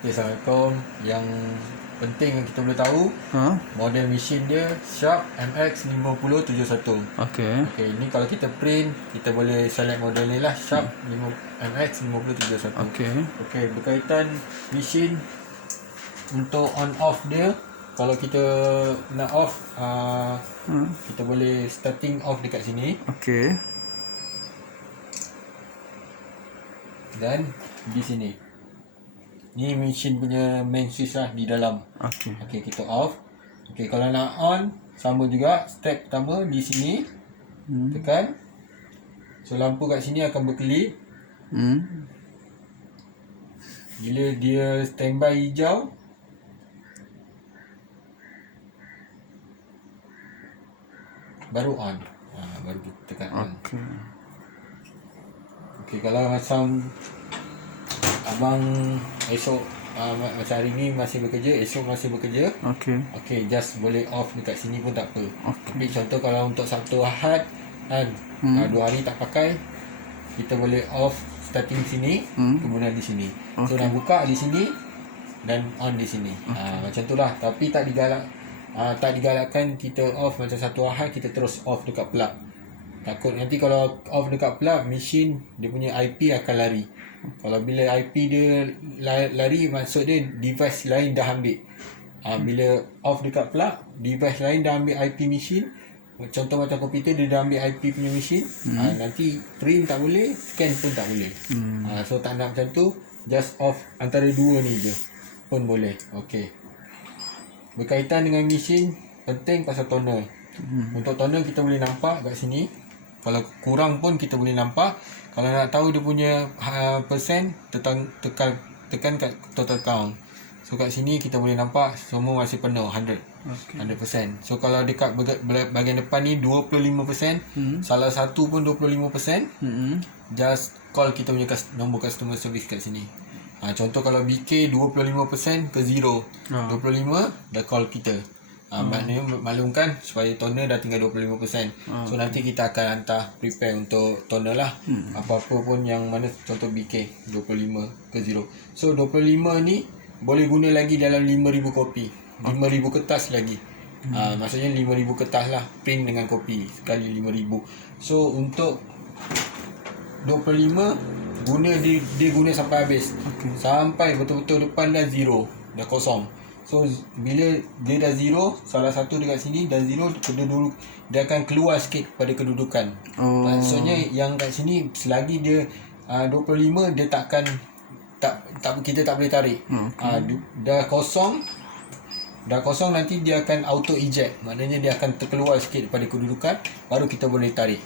Okay, Assalamualaikum. Yang penting yang kita boleh tahu, model mesin dia Sharp MX5071. Okey. Okay, ni kalau kita print, kita boleh select model ni lah, Sharp MX5071. Okey. Okay, berkaitan mesin untuk on off dia, kalau kita nak off, kita boleh starting off dekat sini Okey. dan di sini. Ni mesin punya main switch lah di dalam. Okey. Okey, kita off. Okey, kalau nak on, sama juga. Step pertama di sini. Tekan. So, lampu kat sini akan berkelip. Bila dia standby hijau, baru on. Baru kita tekan on. Okey. Okey, kalau macam abang esok macam hari ni masih bekerja, esok masih bekerja, Okey. okey, just boleh off dekat sini pun tak apa. Okey. Tapi contoh kalau untuk Sabtu Ahad kan, 2 hari tak pakai, kita boleh off starting sini, kemudian di sini. So nak buka di sini dan on di sini. Macam tu lah. Tapi tak digalakkan kita off macam Sabtu Ahad kita terus off dekat plug. Takut nanti kalau off dekat plug, mesin dia punya IP akan lari. Kalau bila IP dia lari, maksud dia device lain dah ambil. Bila off dekat plug, device lain dah ambil IP mesin. Contoh macam komputer, dia dah ambil IP punya mesin. Nanti print tak boleh, scan pun tak boleh. So tak nak macam tu, just off antara dua ni je pun boleh. Okey. Berkaitan dengan mesin, penting pasal toner. Untuk toner kita boleh nampak kat sini. Kalau kurang pun kita boleh nampak. Kalau nak tahu dia punya persen, tekan kat total count. So kat sini kita boleh nampak semua masih penuh 100%. 100%. So kalau dekat bahagian depan ni 25%, salah satu pun 25%, just call kita punya nombor customer service kat sini. Contoh kalau BK 25% ke 0, 25 dah call kita. Maknanya maklumkan supaya toner dah tinggal 25%. So nanti kita akan hantar prepare untuk toner lah. Apa-apa pun yang mana, contoh BK 25 ke 0. So 25 ni boleh guna lagi dalam 5,000 kopi. 5,000 kertas lagi. Maksudnya 5,000 kertas lah, print dengan kopi sekali 5,000. So untuk 25 guna dia guna sampai habis. Sampai betul-betul depan dah zero, dah kosong. So bila dia dah zero, salah satu dekat sini dah zero, dia akan keluar sikit pada kedudukan. Maksudnya yang kat sini selagi dia 25, dia takkan kita tak boleh tarik. Dah kosong nanti dia akan auto eject. Maknanya dia akan terkeluar sikit daripada kedudukan, baru kita boleh tarik.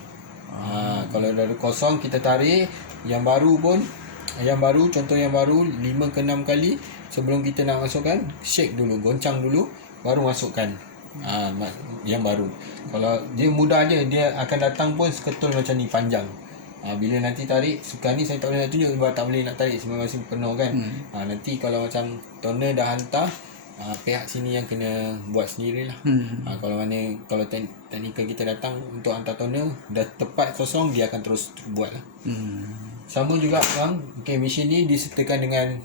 Kalau dah kosong kita tarik. Yang baru contoh yang baru 5 ke 6 kali sebelum kita nak masukkan, shake dulu, goncang dulu, baru masukkan yang baru. Kalau dia mudah je, dia akan datang pun seketul macam ni, panjang. Bila nanti tarik, sukan ni saya tak boleh nak tunjuk sebab tak boleh nak tarik sebab masih penuh kan. Nanti kalau macam toner dah hantar, pihak sini yang kena buat sendirilah. Kalau teknikal kita datang untuk hantar toner, dah tepat kosong, dia akan terus buat lah. Sama juga bang. Okay, mesin ni disertakan dengan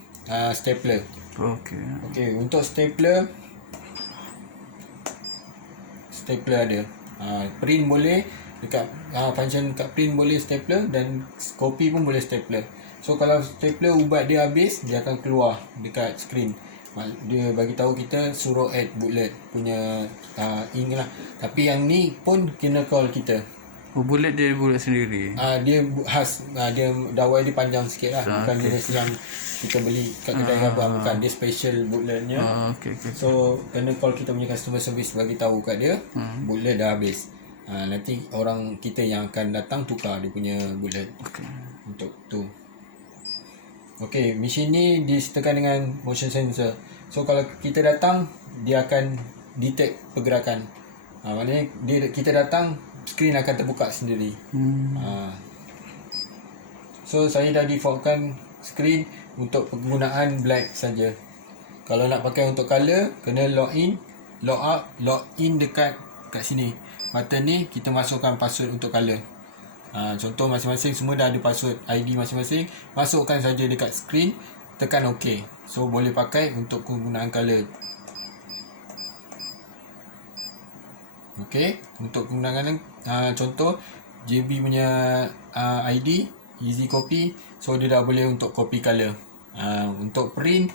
stapler. Okay, untuk stapler ada. Print boleh dekat function kat print boleh stapler, dan copy pun boleh stapler. So kalau stapler ubat dia habis, dia akan keluar dekat screen. Dia bagi tahu kita suruh add booklet punya ink lah. Tapi yang ni pun kena call kita. Bullet dia buat sendiri. Dia khas, dia dawai dia panjang sikit lah. Bukan jenis yang kita beli kat kedai apa, bukan. Dia special bookletnya. Okay. So kena call kita punya customer service, bagi tahu kat dia booklet dah habis. Nanti orang kita yang akan datang tukar dia punya booklet. Untuk tu. Okay, mesin ni disertakan dengan motion sensor. So kalau kita datang, dia akan detect pergerakan. Maknanya kita datang, skrin akan terbuka sendiri. So saya dah defaultkan skrin untuk penggunaan black saja. Kalau nak pakai untuk color, kena log in, log out, log in kat sini. Button ni kita masukkan password untuk color. Contoh masing-masing semua dah ada password ID masing-masing. Masukkan saja dekat skrin. tekan OK. So boleh pakai untuk penggunaan color. OK, untuk penggunaan contoh JB punya ID easy copy, so dia dah boleh untuk copy color. Untuk print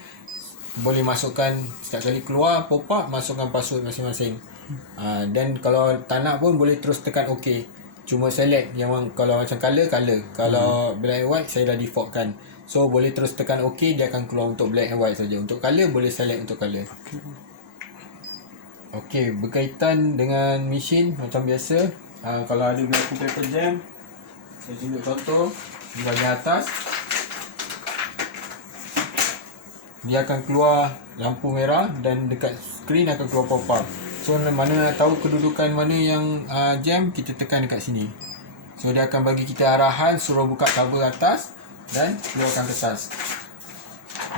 boleh masukkan setiap kali keluar pop up, masukkan password masing-masing. Dan kalau tak nak pun boleh terus tekan OK. Cuma select yang kalau macam color. Kalau black and white saya dah defaultkan. So boleh terus tekan OK, dia akan keluar untuk black and white saja. Untuk color boleh select untuk color. Okey, berkaitan dengan mesin macam biasa, kalau ada berlaku paper jam, saya tunjuk contoh di bahagian atas. Dia akan keluar lampu merah dan dekat skrin akan keluar pop-up. So mana nak tahu kedudukan mana yang jam, kita tekan dekat sini. So dia akan bagi kita arahan, suruh buka cover atas dan keluarkan kertas.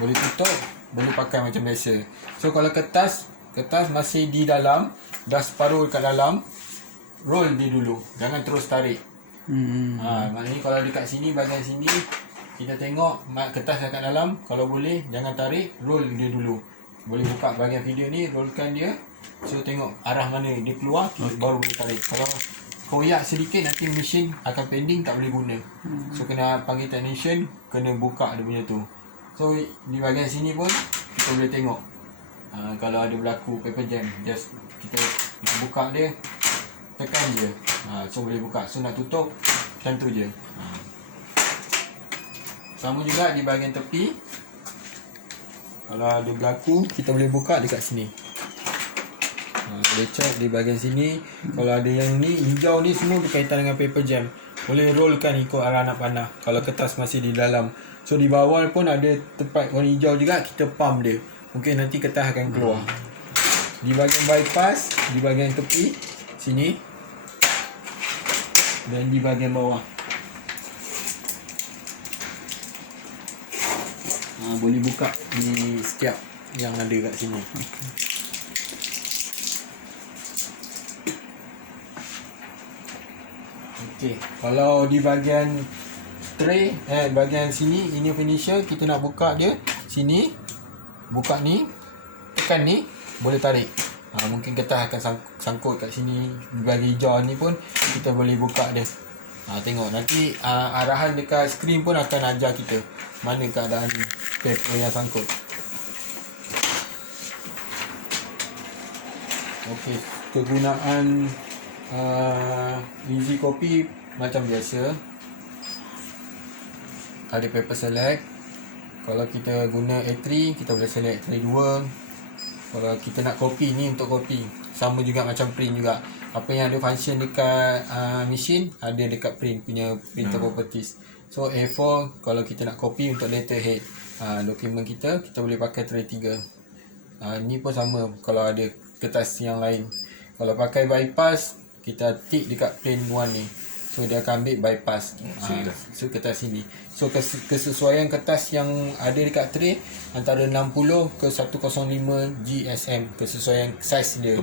Boleh tutup, boleh pakai macam biasa. So kalau kertas masih di dalam, dah separuh dekat dalam, roll dia dulu, jangan terus tarik. Maknanya kalau dekat sini, bahagian sini kita tengok kertas dekat dalam, kalau boleh jangan tarik, roll dia dulu. Boleh buka bahagian video ni, rollkan dia. So tengok arah mana dia keluar, baru boleh tarik. Kalau koyak sedikit, nanti mesin akan pending, tak boleh guna. So kena panggil technician, kena buka dia punya tu. So di bahagian sini pun kita boleh tengok kalau ada berlaku paper jam, just kita nak buka dia, tekan je, so boleh buka. So nak tutup, macam tu je. Sama juga di bahagian tepi, kalau ada berlaku, kita boleh buka dekat sini. Boleh check di bahagian sini. Kalau ada yang ni, hijau ni semua berkaitan dengan paper jam. Boleh rollkan ikut arah anak panah kalau kertas masih di dalam. So di bawah pun ada tempat warna hijau juga, kita pump dia. Mungkin nanti kertas akan keluar. Di bahagian bypass, di bahagian tepi sini, dan di bahagian bawah. Boleh buka di setiap yang ada kat sini. Okey, kalau di bahagian tray, bahagian sini, ini finisher, kita nak buka dia sini. Buka ni, tekan ni, boleh tarik. Mungkin kertas akan sangkut kat sini. Di bahagian hijau ni pun kita boleh buka dia. Tengok nanti arahan dekat skrin pun akan ajar kita mana keadaan paper yang sangkut. Okey, kegunaan easy copy macam biasa. Ada paper select. Kalau kita guna A3, kita boleh select A3 2. Kalau kita nak copy, ni untuk copy. Sama juga macam print juga. Apa yang ada function dekat mesin, ada dekat print punya printer properties. So A4, kalau kita nak copy untuk letterhead dokumen kita boleh pakai tray 3. Ni pun sama kalau ada kertas yang lain. Kalau pakai bypass, kita tick dekat plane 1 ni. So dia akan ambil bypass. So kertas sini. So kesesuaian kertas yang ada dekat tray antara 60 ke 105 GSM, kesesuaian saiz dia,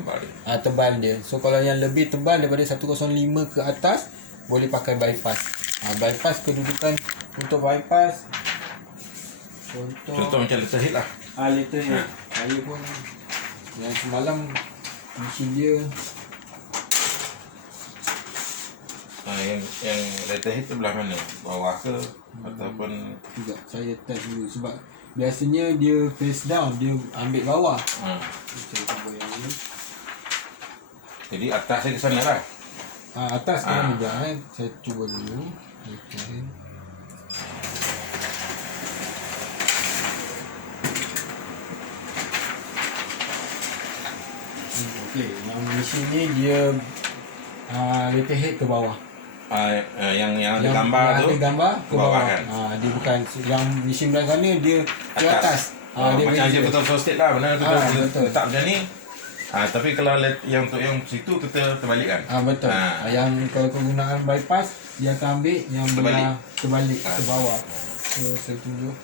tebal dia. So kalau yang lebih tebal daripada 105 ke atas, boleh pakai bypass. Bypass, kedudukan untuk bypass, contoh macam letterhead lah. Letterhead. Saya pun yang semalam mesin dia yang letterhead tu belah mana? Bawah ke? Ataupun juga saya test dulu, sebab biasanya dia face down, dia ambil bawah. Saya cuba yang ni. Jadi atas saya ke sana lah. Atas kan juga saya cuba dulu. Okey, yang mesin ni dia letterhead ke bawah. Yang ada gambar tu ada gambar ke bawah kan? Dia bukan yang mesin belah sana, dia ke atas. Dia macam dia betul state lah, benar betul. letak macam ni. Tapi kalau yang untuk yang situ kita terbalikkan. Betul. Yang kalau penggunaan bypass, dia akan ambil yang belah terbalik ke bawah. So saya tunjuk.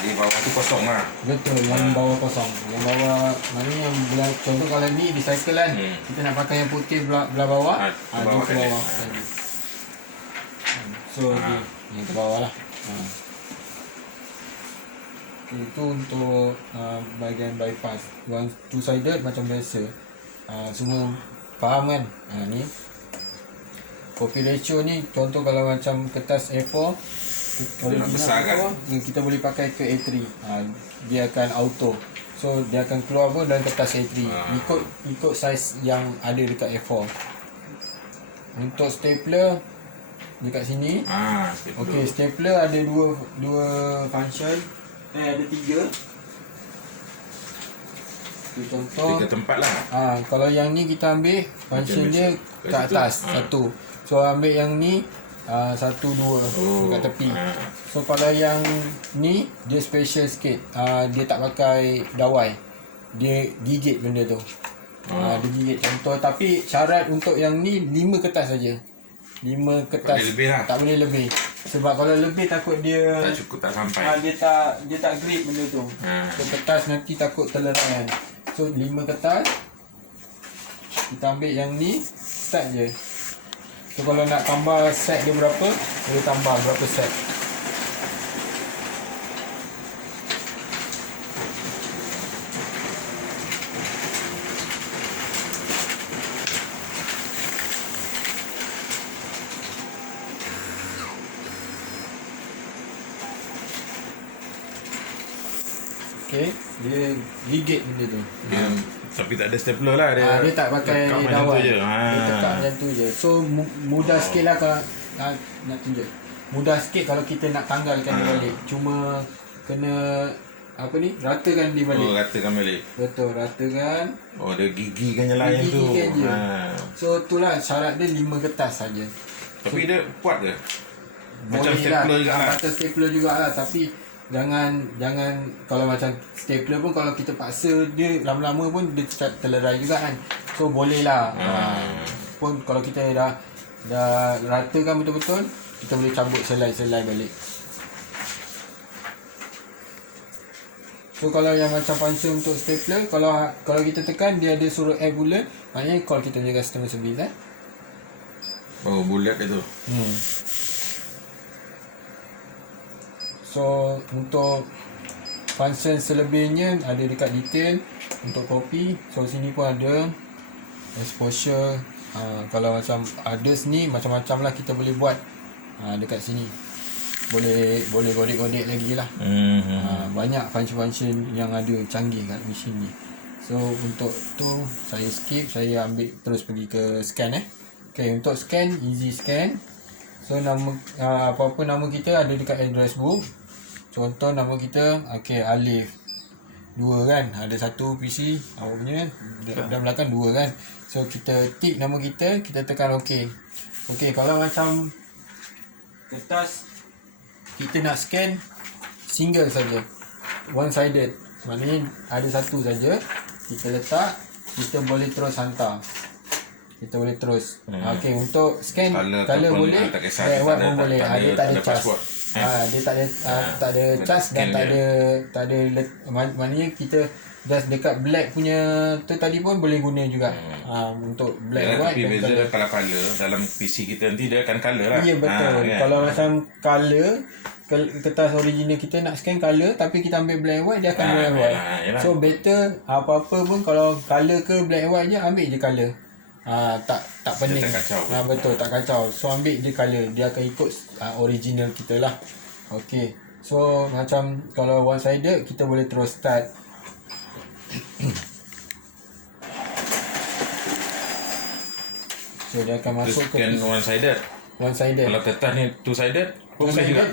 Jadi bawah tu kosong lah. Betul, yang bawah kosong. Yang bawah, maknanya yang belah, contoh kalau ni recycle kan, kita nak pakai yang putih belah bawah, dia ke bawah. So dia yang ke bawah lah. Okay, itu untuk bahagian bypass. Yang two sided macam biasa. Semua faham kan? Ni copy ratio ni contoh kalau macam kertas A4 kalau Dia nak besar kan? kita boleh pakai ke A3. Dia akan auto. So dia akan keluar pun dalam kertas A3. Ikut saiz yang ada dekat A4. Untuk stapler dekat sini. Okey, stapler ada dua function. Ada 3. Okay, contoh 3 tempat lah. kalau yang ni kita ambil function dia kat atas satu. So ambil yang ni 1 2 dekat tepi. So kalau yang ni dia special sikit. Dia tak pakai dawai. Dia gigit benda tu. Dia gigit contoh, tapi syarat untuk yang ni 5 kertas saja. 5 kertas. Tak boleh lebih lah. Tak boleh lebih. Sebab kalau lebih takut dia Tak cukup, tak sampai. dia tak grip benda tu. So kertas nanti takut terlerai kan. So 5 kertas. Kita ambil yang ni, start je. So kalau nak tambah set dia berapa, boleh tambah berapa set. Okay, dia gigit benda tu. Tapi tak ada stapler lah. Dia tak pakai tekak macam dawai. tu je. Dia tekak macam tu je. So mudah sikit lah kalau nak tunjuk. Mudah sikit kalau kita nak tanggalkan dia balik. Cuma kena ratakan dia balik. Ratakan balik. Betul, ratakan. Dia gigikan je lah yang tu. Gigikan je. So itulah syarat dia 5 kertas saja. Tapi dia kuat ke? Macam Boleh stapler juga lah. Macam stapler jugalah, tapi jangan kalau macam stapler pun kalau kita paksa dia lama-lama pun dia terlerai juga kan. So boleh lah. Pun kalau kita dah ratakan betul-betul, kita boleh cabut selai-selai balik. So kalau yang macam function untuk stapler, kalau kita tekan dia ada suruh add bulat, maknanya call kita punya customer service Bulat itu. So untuk function selebihnya ada dekat detail untuk copy. So sini pun ada exposure. Kalau macam others ni macam-macam lah kita boleh buat dekat sini. Boleh godek-godek lagi lah. Banyak function-function yang ada canggih kat mesin ni. So untuk tu saya skip, saya ambil terus pergi ke scan Okay, untuk scan, easy scan. So nama apa-apa nama kita ada dekat address book. Contoh nama kita Alif 2 kan. Ada satu PC awak punya dan belakang 2 kan. So kita tick nama kita tekan OK. Okay, kalau macam kertas kita nak scan single saja, one sided, maknanya ada satu saja. Kita letak, kita boleh terus hantar. Kita boleh terus. Okay, untuk scan color boleh, black white pun boleh. Dia tak ada charge. Dia tak ada charge dan tak ada maknanya kita just dekat black punya tu tadi pun boleh guna juga. Untuk black white tapi dan beza color. kalau color dalam PC kita nanti dia akan color lah. Ya betul. Kan? Kalau macam color kertas original kita nak scan color tapi kita ambil black and white, dia akan black and white. So better apa-apa pun kalau color ke black and white je, ambil je color. Tak pening. Dia tak kacau. Betul, tak kacau. So ambil je color, dia akan ikut original kita lah. Okay, so macam kalau one sided kita boleh terus start. So dia akan masuk ke scan one sided. one sided. Kalau kertas ni two sided Two boleh juga.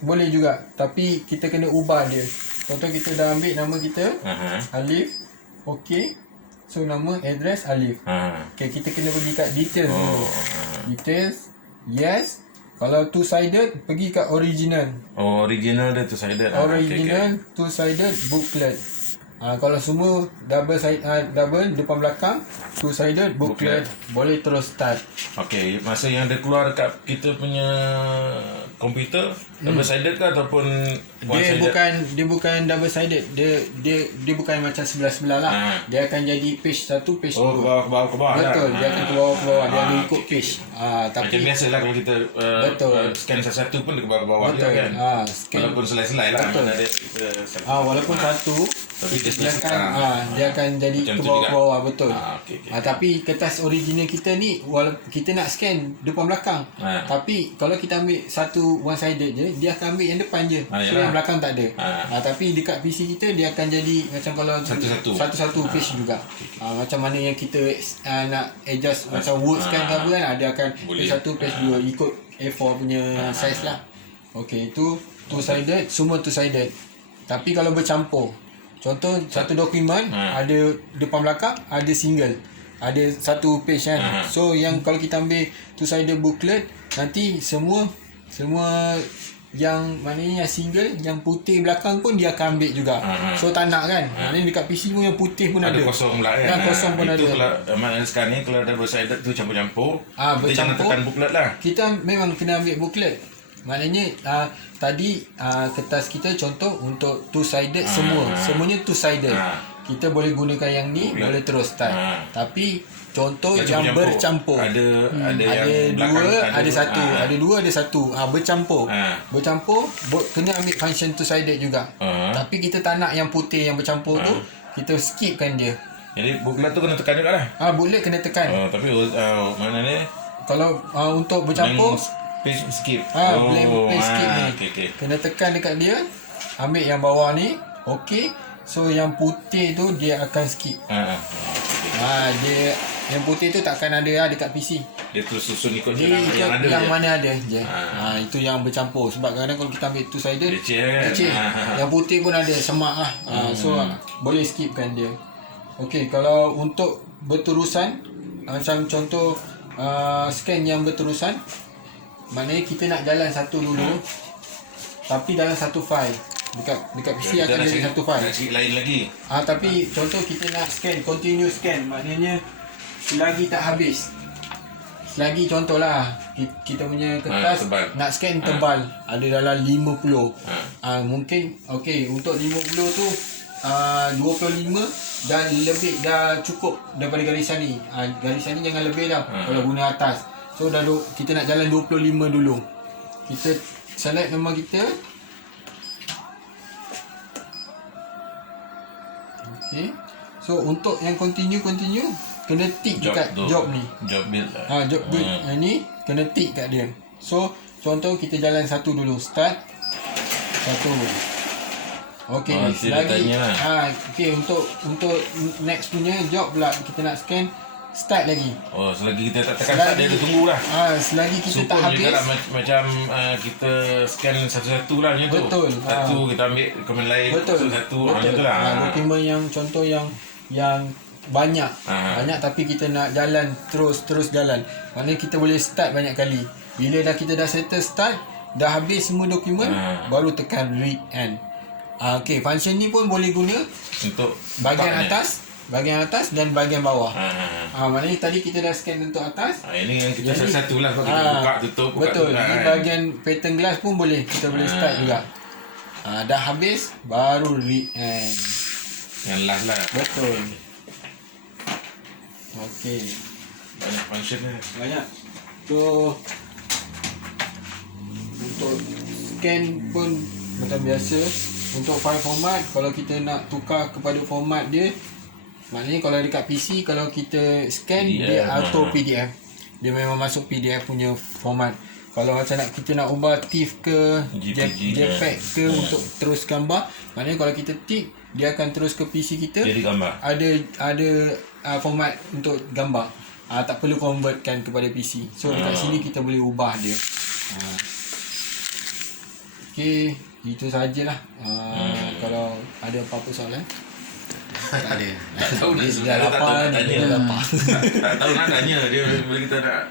boleh juga, tapi kita kena ubah dia. Contoh kita dah ambil nama kita Alif. Okay, so nama address Alif. Okay, kita kena pergi kat details dulu. Details, yes. Kalau two sided pergi kat original. Original dia two sided. Original two sided booklet. Kalau semua double depan belakang two sided booklet, boleh terus start. Okay, masa yang dia keluar dekat kita punya komputer double sided ke ataupun one Dia sided? bukan double sided. Dia bukan macam sebelah-sebelah lah. Dia akan jadi page satu, page Oh, dua. ke bawah lah. Betul, dia akan ke bawah. Dia ada ikut page. Macam Tapi biasalah kalau kita Betul. scan satu-satu pun dia ke bawah juga betul. kan. Scan. Walaupun selai-selai lah. Betul. Mana ada kita Walaupun satu, tapi dia dia selai dia akan jadi Macam ke tu bawah-bawah, betul. okey. Tapi kertas original kita ni kita nak scan depan belakang. Tapi kalau kita ambil satu one sided je, dia akan ambil yang depan je. So yalah. yang belakang tak ada. Tapi dekat PC kita dia akan jadi macam kalau satu-satu page juga. Macam mana yang kita nak adjust macam Word scan ke apa kan, dia akan Boleh. page satu, page dua ikut A4 punya size lah. Okey, itu two sided, semua two sided. Tapi kalau bercampur, contoh satu dokumen ada depan belakang, ada single, ada satu page kan. So yang kalau kita ambil two sided booklet, nanti semua yang maknanya yang single, yang putih belakang pun dia akan ambil juga. So tak nak kan. Maknanya dekat PC pun yang putih pun ada. Ada kosong pula kan. Yang kosong pun itu ada. Kalau maknanya sekarang ni kalau double sided tu campur-campur. Kita jangan bercampur. tekan booklet lah. Kita memang kena ambil booklet. Maknanya tadi kertas kita contoh untuk two sided semuanya two sided. Kita boleh gunakan yang ni, boleh terus start. Tapi contoh yang bercampur. Ada dua, yang belakang, ada satu, ada dua, ada satu. Bercampur. Bercampur kena ambil function two sided juga. Tapi kita tak nak yang putih yang bercampur tu, kita skipkan dia. Jadi booklet tu kena tekan juga lah. Booklet kena tekan. Tapi mana ni? Kalau untuk bercampur Page skip. blank page skip ni. Okay. Kena tekan dekat dia, ambil yang bawah ni. Okey. So yang putih tu dia akan skip. Dia yang putih tu takkan ada lah dekat PC. Dia terus susun ikut Dia yang ada yang je. mana ada je. Itu yang bercampur. Sebab kadang-kadang kalau kita ambil two sided, Leceh. yang putih pun ada semak lah. So boleh skipkan dia. Okey, kalau untuk berterusan, macam contoh scan yang berterusan, maknanya kita nak jalan satu dulu, tapi dalam satu file. Dekat PC akan jadi satu file. Nak cari lain lagi. Tapi contoh kita nak scan, continue scan, maknanya selagi tak habis. Selagi contohlah kita punya kertas tebal. nak scan tebal, ada dalam 50. Mungkin okey, untuk 50 tu 25 dan lebih dah cukup daripada garisan ni. Garisan ni jangan lebih dah kalau guna atas. So kita nak jalan 25 dulu. Kita select nama kita. Okey. So untuk yang continue kena tick dekat job ni. Job build lah. Job build ni kena tick kat dia. So contoh kita jalan satu dulu, start satu. Okey, selagi okey untuk next punya job pula kita nak scan, start lagi. Selagi kita tak tekan start, dia ada tunggu lah. Selagi kita tak Suppose habis. juga lah, macam kita scan satu-satu lah macam tu. Betul. Satu kita ambil komen lain. Betul. Satu Betul. macam tu lah. Dokumen yang contoh yang banyak. Banyak tapi kita nak jalan terus jalan. Maknanya kita boleh start banyak kali. Bila kita dah settle start, dah habis semua dokumen, baru tekan read end. Okey, function ni pun boleh guna untuk bahagian atas dan bahagian bawah. Maknanya tadi kita dah scan untuk atas. Ini yang kita satu-satu lah. Kalau kita buka tutup. Betul. Ini bahagian pattern glass pun boleh. Kita boleh start juga. Dah habis, baru read end. Yang last lah. Betul. Okey. Banyak function lah. Banyak. So untuk scan pun macam biasa. Untuk file format, kalau kita nak tukar kepada format dia, maknanya kalau dekat PC, kalau kita scan dia auto PDF. Dia memang masuk PDF punya format. Kalau macam kita nak ubah TIFF ke JPEG ke untuk terus gambar, maknanya kalau kita tick, dia akan terus ke PC kita. Jadi gambar. Ada format untuk gambar. Tak perlu convertkan kepada PC. So dekat sini kita boleh ubah dia. Okey, itu sajalah. Kalau ada apa-apa soalan? Tak ada. Tak tahu nak Dah lapar ni. Tak tahu nak tanya. Dia bila kita nak